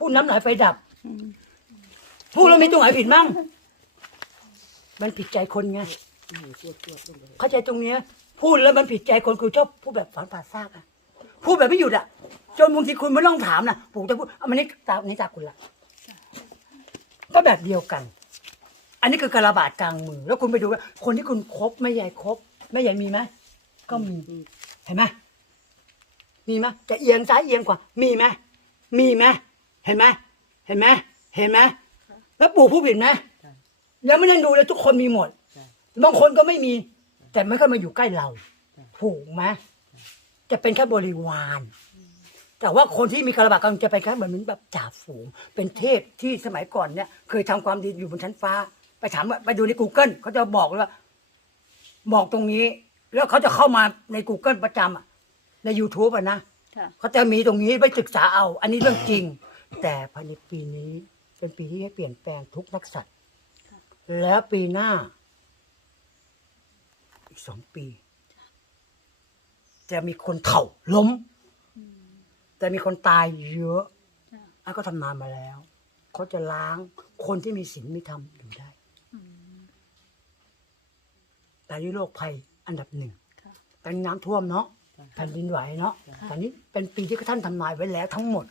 พูดน้ำไหลไฟดับ พูดแล้วมีตรงไหนผิดมั่ง มันผิดใจคนไงเข้าใจตรงเนี้ย พูดแล้วมันผิดใจคนคือชอบพูดแบบฝันผ่าซากอะพูดแบบไม่หยุดอะจนบางทีคุณไม่ต้องถามนะผมจะพูดเอามันนี่ตานี่ตาคุณละก็แบบเดียวกัน อันนี้คือการระบาดกลางมือ แล้วคุณไปดูว่าคนที่คุณคบไม่ใหญ่คบไม่ใหญ่มีไหมก็มีเห็นไหมมีไหมจะเอียงซ้ายเอียงขวามีไหมมีไหม เห็นไหมเห็นไหมเห็นไหมแล้วปู่ผู้ผิดไหมแล้วไม่นั่งดูเลยทุกคนมีหมดบางคนก็ไม่มี แต่ไม่ค่อยมาอยู่ใกล้เรา ถูกไหมจะเป็นแค่บริวาร แต่ว่าคนที่มีคารบะกำลังจะไปนแค่เหมือนแบบจ่าฝูง เป็นเทพที่สมัยก่อนเนี่ย เคยทำความดีอยู่บนชั้นฟ้า ไปถามว่าไปดูใน Google เขาจะบอกเลยว่า บอกตรงนี้ แล้วเขาจะเข้ามาใน Google ประจำอะใน YouTube อะนะค่ะเขาจะมีตรงนี้ไปศึกษาเอา อันนี้เรื่องจริง แต่ภายในปีนี้เป็นปีที่ให้เปลี่ยนแปลงทุกนักสัตว์แล้วปีหน้า อีกสองปี จะมีคนเถ่าล้มแต่มีคนตายเยอะไอ้ก็ทำนานมาแล้ว เขาจะล้างคนที่มีศีลมีธรรมอยู่ได้ แต่ด้วยโรคภัยอันดับหนึ่งค่ะตอนนี้น้ำท่วมเนาะแผ่นดินไหวเนาะตอนนี้เป็นปีที่ท่านทำนายไว้แล้วทั้งหมด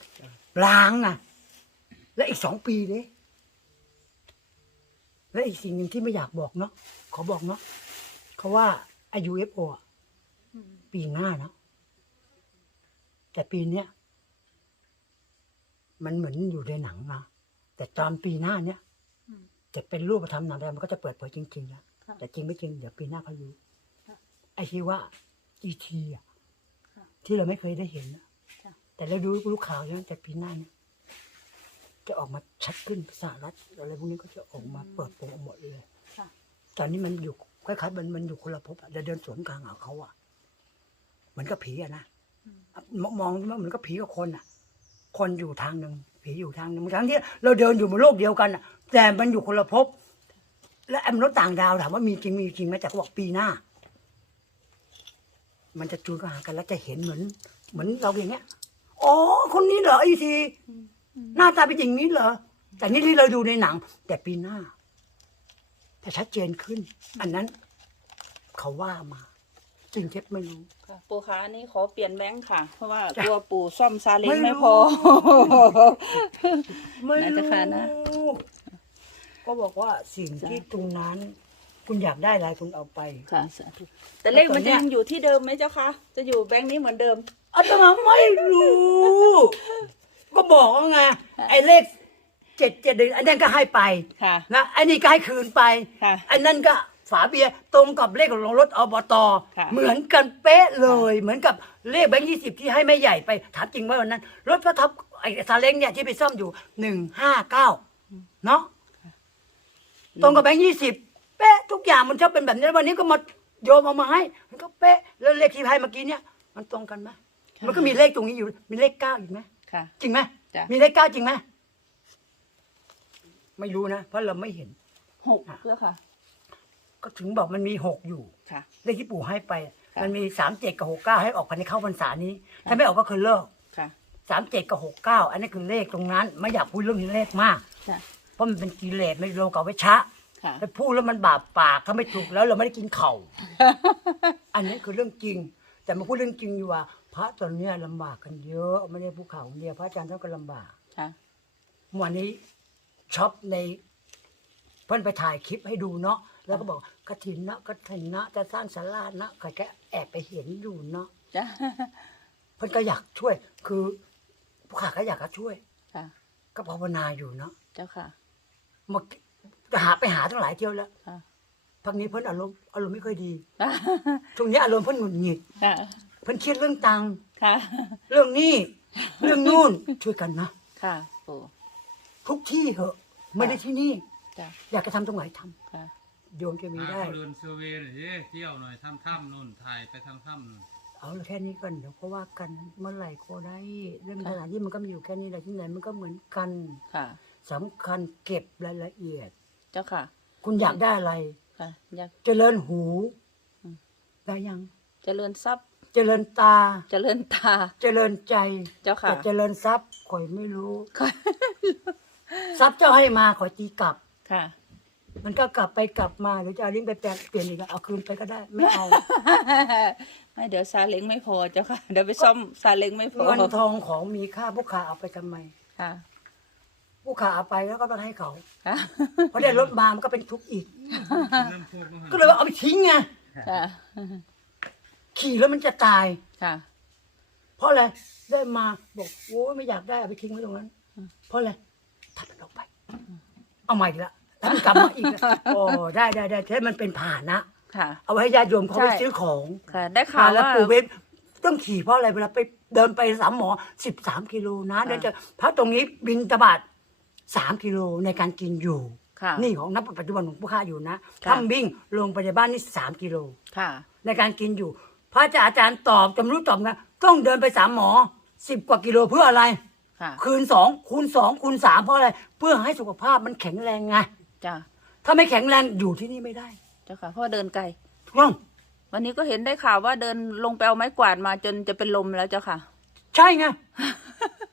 ล้างนะและอีกสองปีเลยและอีกสิ่งหนึ่งที่ไม่อยากบอกเนาะขอบอกเนาะเขาว่าอายุเอฟโอะปีหน้าเนาะแต่ปีเนี้ยมันเหมือนอยู่ในหนังนะแต่ตอนปีหน้าเนี้ยจะเป็นรูปธรรมนามธรรมมันก็จะเปิดเผยจริงๆนะค่ะแต่จริงไม่จริงเดี๋ยวปีหน้าเขารู้ค่ะไอ้ที่ว่าอีทีอะค่ะที่เราไม่เคยได้เห็นอะค่ะ แต่เราดูรู้ข่าวแล้วแต่ปีหน้าเนี่ยจะออกมาชัดขึ้นภาษารัฐอะไรพวกนี้ก็จะออกมาเปิดโปงหมดเลยค่ะ ตอนนี้มันอยู่คล้ายๆมันมันอยู่คนละภพอะเดินเดินสวนกลางหาเขาอะเหมือนกับผีอะนะมองมองว่าเหมือนกับผีกับคนอะคนอยู่ทางหนึ่งผีอยู่ทางหนึ่งทั้งที่เราเดินอยู่บนโลกเดียวกันอะแต่มันอยู่คนละภพและไอ้มนุษย์ต่างดาวถามว่ามีจริงมีจริงไหมแต่เขาบอกปีหน้า มันจะจูนกันหากันแล้วจะเห็นเหมือน เหมือนเราอย่างเงี้ย อ๋อ คนนี้เหรอไอทีหน้าตาเป็นอย่างนี้เหรอ แต่นี่ที่เราดูในหนัง แต่ปีหน้า แต่ชัดเจนขึ้น อันนั้น เขาว่ามาจริงเท็จไม่รู้ค่ะปู่คะอันนี้ขอเปลี่ยนแบงค์ค่ะ เพราะว่าจ้ะตัวปู่ซ่อมซาเล้งไม่ไม่รู้พอไม่น่าจะรู้ค่ะนะก็บอกว่าสิ่งที่ตรงนั้น คุณอยากได้อะไรคุณเอาไปค่ะสาธุแต่เลขมันแล้วตอนเนี้จะยยังอยู่ที่เดิมไหมเจ้าคะ จะอยู่แบงค์นี้เหมือนเดิมอาตมาไม่รู้ ก็บอกว่าไงไอ้เลขเจ็ดเจ็ดหนึ่งอันนั้นก็ให้ไปค่ะ นะอันนี้ก็ให้คืนไป ค่ะ อันนั้นก็ฝาเบียร์ตรงกับเลขของรถอบต ค่ะ เหมือนกันเป๊ะเลย เหมือนกับเลขแบงค์ยี่สิบที่ให้แม่ใหญ่ไปถามจริงว่าวันนั้น รถพระทับไอ้ซาเล้งเนี่ยที่ไปซ่อมอยู่หนึ่งห้าเก้าเนาะตรงกับแบงค์ยี่สิบ เป๊ะทุกอย่างมันชอบเป็นแบบนี้วันนี้ก็มาโยมเอามาให้ มันก็เป๊ะแล้วเลขที่ให้เมื่อกี้เนี่ยมันตรงกันไหมมันก็มีเลขตรงนี้อยู่ มีเลขเก้าอีกไหมค่ะ จริงไหมจ้ะ มีเลขเก้าจริงไหมไม่รู้นะเพราะเราไม่เห็น หกเจ้าค่ะ ก็ถึงบอกมันมีหกอยู่ ค่ะ เลขที่ปู่ให้ไป ค่ะมันมีสามเจ็ดกับหกเก้าให้ออกภายในเข้าพรรษานี้ถ้าไม่ออกก็คือเลิกค่ะ สามเจ็ดกับหกเก้าอันนี้คือเลขตรงนั้น ไม่อยากพูดเรื่องเลขมาก จ้ะ เพราะมันเป็นกิเลสไม่โลกาวิชะ ค่ะ ไปพูดแล้วมันบาปปากถ้าไม่ถูกแล้วเราไม่ได้กินเข่า อันนี้คือเรื่องจริง แต่มาพูดเรื่องจริงอยู่ว่า พระตอนเนี้ยลำบากกันเยอะไม่ได้ภูเขาคนเดียวพระอาจารย์ท่านก็ลำบากค่ะ วันนี้ช็อปใน เพื่อนไปถ่ายคลิปให้ดูเนาะแล้วก็บอกกระถินนะกระถินนะจะสร้างศาลานะใครก็แอบไปเห็นอยู่เนาะจ้ะ เพื่อนก็อยากช่วย คือผู้ขาก็อยากจะช่วย ค่ะ ก็ภาวนาอยู่เนาะ เจ้าค่ะมา จะหาไปหาทั้งหลายเที่ยวแล้วค่ะ พักนี้เพื่อนอารมณ์อารมณ์ไม่ค่อยดีช่วงนี้อารมณ์เพื่อนหงุดหงิดค่ะเพื่อนเครียดเรื่องตังค์ค่ะเรื่องหนี้ เรื่องนู่นช่วยกันนะค่ะปู่ทุกที่เหอะไม่ได้ที่นี่ จ้ะอยากจะทำตรงไหนทำค่ะโยมจะมีหาได้คนเดินเซอร์เวย์หน่อยสิเที่ยวหน่อยทำถ้ำนู่นถ่ายไปทำถ้ำนู่น เอาแค่นี้ก่อนเดี๋ยวก็ว่ากันเมื่อไหร่ก็ได้ เรื่องสถานที่มันก็มีอยู่แค่นี้แหละที่ไหนมันก็เหมือนกันค่ะ สำคัญเก็บรายละเอียด เจ้าค่ะ คุณอยากได้อะไร ค่ะ อยากเจริญหูอืมได้ยัง เจริญทรัพย์ เจริญตา เจริญตา เจริญใจเจ้าค่ะแต่เจริญทรัพย์ข่อยไม่รู้ทรัพย์เจ้าให้มาข่อยตีกลับ ค่ะ มันก็กลับไปกลับมาหรือจะเอาลิงก์ไปแปลงเปลี่ยนอีกอะเอาคืนไปก็ได้ไม่เอาไม่เดี๋ยวซาเล้งไม่พอเจ้าค่ะ เดี๋ยวไปซ่อมซาเล้งไม่พอเงินทองของมีค่าผู้ขาเอาไปทำไม ค่ะ ผู้ขาเอาไปแล้วก็ต้องให้เขาค่ะเพราะได้รถมามันก็เป็นทุกข์อีก น้ำพวกมันก็เลยว่าเอาไปทิ้งไงค่ะขี่แล้วมันจะตาย ค่ะ เพราะอะไรได้มาบอกโอ้ยไม่อยากได้เอาไปทิ้งไว้ตรงนั้น เพราะอะไรถัดมันออกไป เอาใหม่อีกละถ้ามันกลับมาอีกละโอ้ได้ได้ได้ให้มันเป็นผ่านะ ค่ะ เอาไว้ให้ญาติโยมเขาไปใช่ซื้อของค่ะ ได้ข่าวแล้วว่า ปู่เวฟต้องขี่เพราะอะไรเวลาไปเดินไปสามหมอสิบสามกิโลนะค่ะเดินจะพระตรงนี้บินตบาท สามกิโลในการกินอยู่ค่ะ นี่ของนับปัจจุบันของผู้ค้าอยู่นะค่ะ ถ้าวิ่งลงไปในบ้านนี่สามกิโล ค่ะ ในการกินอยู่ พระอาจารย์ตอบจะไม่รู้ตอบไงต้องเดินไปสามหมอสิบกว่ากิโลเพื่ออะไร ค่ะคืนสองคูณสองคูณสามเพราะอะไร เพื่อให้สุขภาพมันแข็งแรงไง จ้าถ้าไม่แข็งแรงอยู่ที่นี่ไม่ได้เจ้าค่ะ เพราะว่าเดินไกล ถูกต้องวันนี้ก็เห็นได้ข่าวว่าเดินลงไปเอาไม้กวาดมาจนจะเป็นลมแล้วเจ้าค่ะ ใช่ไง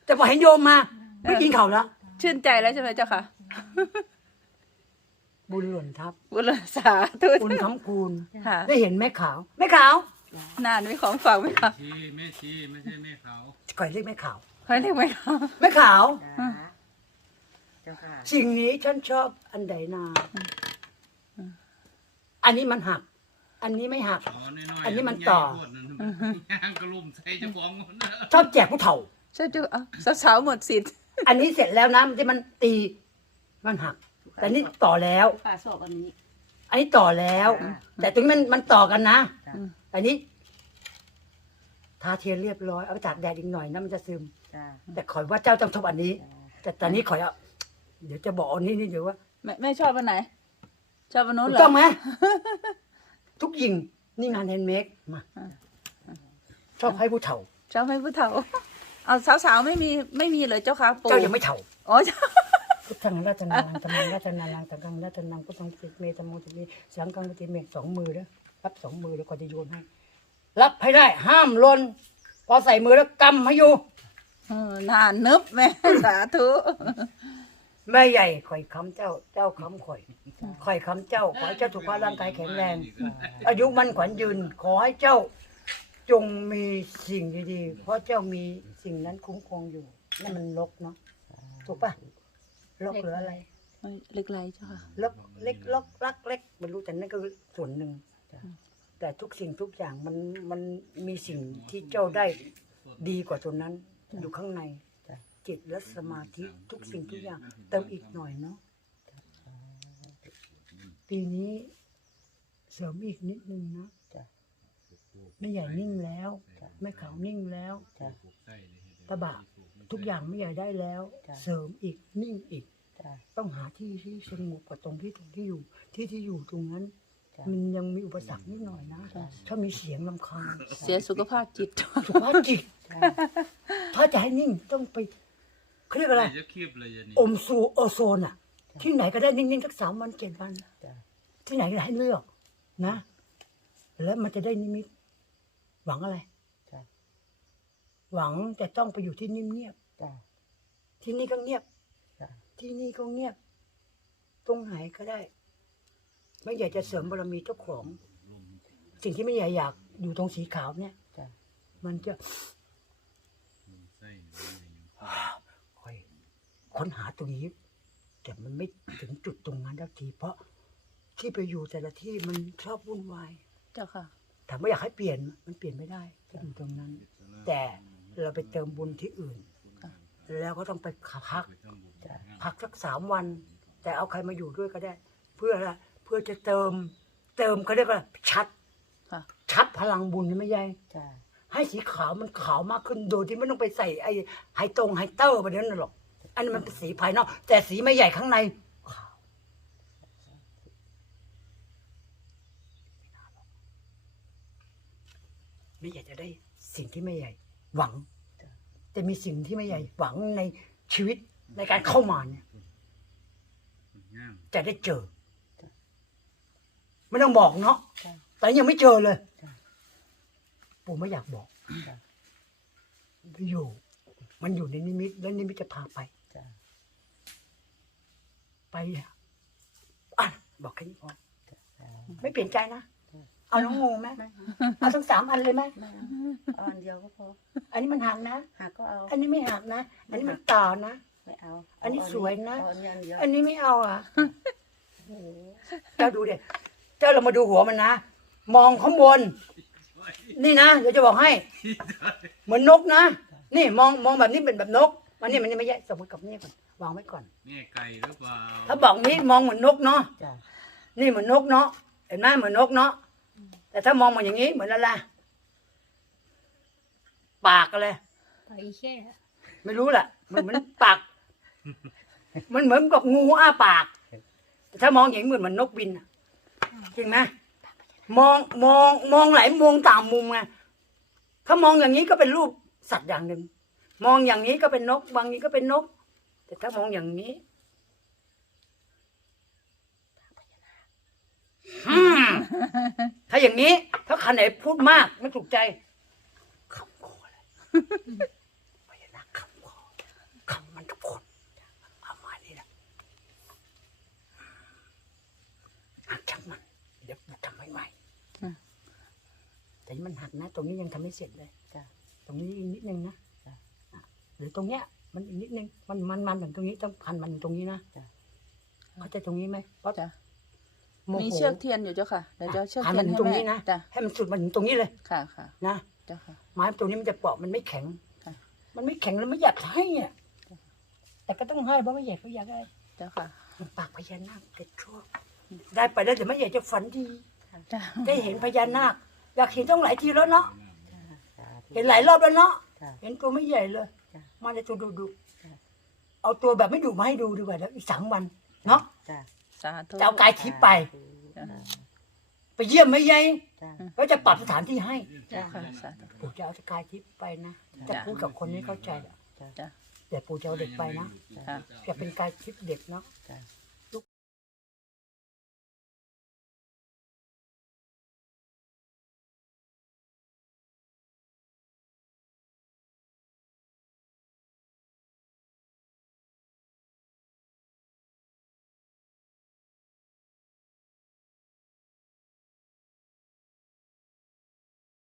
แต่พอเห็นโยมมา ไม่กินข้าวแล้ว ชื่นใจแล้วใช่ไหมเจ้าค่ะ บุญหล่นทับ บุญสาธุบุญคำคูณค่ะได้เห็นแม่ขาวแม่ขาวนานมีของฝากไหมคะชีแม่ชีไม่ใช่แม่เขาก่อยเรียกแม่ขาวให้เรียกไหมคะแม่ขาวจ้าเจ้าค่ะ สิ่งนี้ฉันชอบอันใดนา อันนี้มันหัก อันนี้ไม่หัก อ๋อน้อยๆอันนี้มันต่อโคตรนั่นย่างกระลุ่มใส่เจ้าของหมดนะชอบแจกผู้เฒ่า ใช่จุเอาสาวๆหมดสิทธิ์ อันนี้เสร็จแล้วนะมันที่มันตี มันหัก แต่นี่ต่อแล้วป้าชอบอันนี้ อันนี้ต่อแล้วจ้ะแต่ตรงนี้มันมันต่อกันนะจ้าอันนี้ ทาเทียนเรียบร้อยเอาไปตากแดดอีกหน่อยนะมันจะซึม จ้าแต่ขอยว่าเจ้าต้องชอบอันนี้จ้าแต่ตอนนี้ขอยเอาเดี๋ยวจะบอกอันนี้นี่เดี๋ยวว่าแม่แม่ชอบวันไหน ชอบวันนู้นถูเหกรอต้องไหม ทุกยิงนี่งานแฮนด์เมดมาชอบให้ผู้เฒ่า ชอบให้ผู้เฒ่า เอาสาวๆไม่มีไม่มีเลยเจ้าค่ะปู่เจ้ายังไม่เฒ่าอ๋อเจ้าพุทธังราชนาลังธรรมังราชนาลังสังฆังราชนังพุทธังปิเมธรรมโมติเมสังฆังปฏิเมสองมือแล้วรับสองมือแล้วก็จะโยนให้รับให้ได้ห้ามหลนพอใส่มือแล้วกำให้อยู่เออนานนึบแม่ สาธุแม่ใหญ่ข่อยคำเจ้าเจ้าคำข่อยข่อยคำเจ้าขอให้เจ้าสุขภาพร่างกายแข็งแรง อายุมันขวัญยืน ขอให้เจ้าจงมีสิ่งดีๆ เพราะเจ้ามี สิ่งนั้นคุ้มครองอยู่นั่นมันลกเนาะถูกปะลกหรืออะไรเล็กไรเจ้าค่ะลกเล็กลกรักเล็กไม่รู้แต่นั่นก็คือส่วนหนึ่งแต่ทุกสิ่งทุกอย่างมันมันมีสิ่งที่เจ้าได้ดีกว่าตัวนั้น อยู่ข้างในจิตและสมาธิทุกสิ่งทุกอย่าง เติมอีกหน่อยเนาะปีนี้เสริมอีกนิดนึงนะ ไม่ใหญ่นิ่งแล้วไม่ขาวนิ่งแล้วตะบะทุกอย่างไม่ใหญ่ได้แล้วเสริมอีกนิ่งอีก จ้าต้องหาที่ที่สงบกว่าตรงที่ตรงที่อยู่ ที่ที่อยู่ตรงนั้น จ้ะมันยังมีอุปสรรคนิดหน่อยนะถ้ามีเสียงลำคาญเสียสุขภาพจิต สุขภาพจิตถ้าจะให้นิ่งต้องไปเขาเรียกอะไร จะคีบเลยจะนี่อมซูโอโซนอะที่ไหนก็ได้นิ่งๆสักสามวันเจ็ดวัน จ้าที่ไหนก็ได้ให้เลือกนะ แล้วมันจะได้นิมิต หวังอะไรจ้าหวังแต่ต้องไปอยู่ที่นิ่มเงียบจ้าที่นี่ก็เงียบจ้าที่นี่ก็เงียบ ตรงไหนก็ได้ ไม่อยากจะเสริมบารมีเจ้าของ สิ่งที่ไม่อยากอยากอยู่ตรงสีขาวเนี่ย จ้ามันจะใส่คอยค้นหาตรงนี้ แต่มันไม่ถึงจุดตรงนั้นสักที เพราะที่ไปอยู่แต่ละที่มันชอบวุ่นวาย เจ้าค่ะ ถามว่าอยากให้เปลี่ยนมันเปลี่ยนไม่ได้ก็อยู่ตรงนั้น แต่เราไปเติมบุญที่อื่นค่ะแล้วก็ต้องไปพักจ้าพักสักสามวัน แต่เอาใครมาอยู่ด้วยก็ได้ เพื่ออะไรเพื่อจะเติม เติมเขาเรียกว่าชัดค่ะชัดพลังบุญใช่ไหมยายจ้าให้สีขาวมันขาวมากขึ้นโดยที่ไม่ต้องไปใส่ไอ้ไฮตรงไฮเตอร์ไปนั้นน่ะหรอก อันนั้นมันเป็นสีภายนอก แต่สีไม่ใหญ่ข้างในขาว ไม่ใหญ่จะได้สิ่งที่ไม่ใหญ่ หวังแต่มีสิ่งที่ไม่ใหญ่ หวังในชีวิตในการเข้ามาเนี่ยย่างจะได้เจอ ไม่ต้องบอกเนาะจ้าแต่ยังไม่เจอเลยจ้ะปู่ไม่อยากบอกอยู่ มันอยู่ในนิมิต แล้วนิมิตจะพาไปจ้ะไปอะอะบอกแค่นี้พอจ้ะไม่เปลี่ยนใจนะจ้ะ เอาน้องงูไหมไม่เอาทั้งสามอันเลยไหมไม่เอาเอาอันเดียวก็พออันนี้มันหักนะ หากก็เอาอันนี้ไม่หักนะ อันนี้มันต่อนะ ไม่เอาอันนี้สวยนะ เอาอันนี้อันเดียวอันนี้ไม่เอาอะโอ้โหเจ้าดูเด็เจ้าเรามาดูหัวมันนะ มองข้างบน นี่นะเดี๋ยวจะบอกให้ เหมือนนกนะ นี่มองมองแบบนี้เป็นแบบนก มันนี่มันนี่ไม่ใช่สมมติกับนี่ก่อนวางไว้ก่อนแม่ไก่หรือเปล่า ถ้าบอกนี้มองเหมือนนกเนาะ จ้ะนี่เหมือนนกเนาะ เห็นไหมเหมือนนกเนาะ แต่ถ้ามองเหมือนอย่างนี้เหมือนอะไรปากอะไรไปแค่ไม่รู้แหละมันเหมือนปาก มันเหมือนกับงูอ้าปากแต่ถ้ามองอย่างนี้เหมือนเหมือนนกบินอะจริงไหมมองมองมองหลายมุมต่างมุมไงถ้ามองอย่างนี้ก็เป็นรูปสัตว์อย่างหนึ่ง มองอย่างนี้ก็เป็นนก บางนี้ก็เป็นนก แต่ถ้ามองอย่างนี้อืมถ้า อย่างนี้ ถ้าขันไหนพูดมากไม่ถูกใจคำคอเลยพญานาคคำคอคำมันทุกคนเอามานี่แหละหักช่างมัน เดี๋ยวทำให้ใหม่อืมแต่นี่มันหักนะ ตรงนี้ยังทำไม่เสร็จเลยจ้ะตรงนี้อีกนิดนึงนะจ้ะอะหรือตรงเนี้ย มันอีกนิดนึงมันมันมันถึงตรงนี้ต้องพันมันตรงนี้นะจ้ะเข้าใจตรงนี้ไหมเพราะ จ้ะโโหมีเชือกเทียนอยู่เจ้าค่ะเดี๋ยวจะเอาเชือกพันเทีมัยนนถึงให้ตรงแม่นี้นะจ้ะให้มันสุดมันถึงตรงนี้เลยค่ะค่ะนะเจ้าค่ะ ไม้ตรงนี้มันจะเปราะมันไม่แข็งค่ะ มันไม่แข็งแล้วไม่อยากให้อะแต่ก็ต้องให้เพราะไม่อยากก็อยากได้เจ้าค่ะมันปากพญานาคเด็ดชั่วได้ไปแล้วเดี๋ยวไม่อยากจะฝันดีจ้ะได้เห็นพญานาค อยากเห็นต้องหลายทีแล้วเนาะจ้ะสาธุ เห็นหลายรอบแล้วเนาะจ้ะเห็นตัวไม่ใหญ่เลยจ้ะมาในตัวดุดุจ้ะเอาตัวแบบไม่ดุมาให้ดูดีกว่าแล้วอีกสามวันเนาะจ้ะ สาธุจะเอากายทิพย์ไปจ้ะไปเยี่ยมไม่ใหญ่จ้ะแล้วจะปรับสถานที่ให้เจ้าค่ะสาธุ ปู่จะเอากายทิพย์ไปนะจ้ะจะพูดกับคนนี้เข้าใจแหละจ้ะแต่ปู่จะเอาเด็กไปนะค่ะจะเป็นกายทิพย์เด็กเนาะจ้ะ